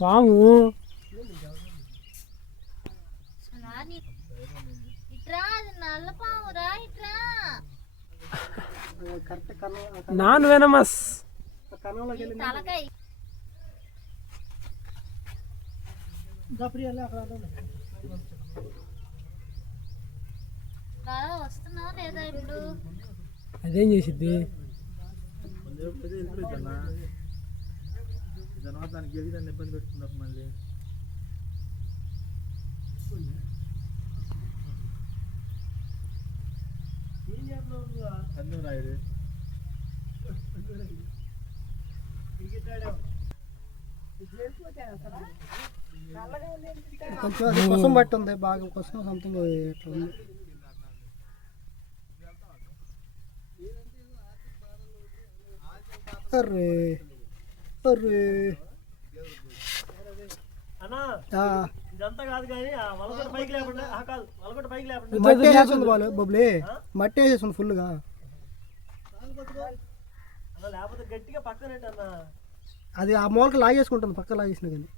పాము non venomous వస్తున్నా లేదా ఇప్పుడు అదేం చేసిద్ది దానికి గెలిచి దాన్ని ఇబ్బంది పెట్టుకున్నారు మళ్ళీ అన్ను రాయుడు కొంచెం అది కోసం బట్టి ఉంది బాగా కోసం సంథింగ్ ఎట్లా ఉంది. అర్రే అర్రే మట్టి వేసేస్తుంది వాళ్ళు బొబ్బులే మట్టి వేసేస్తుంది ఫుల్గా అది ఆ మూలకి లాగేసుకుంటుంది పక్క లాగేసిన కానీ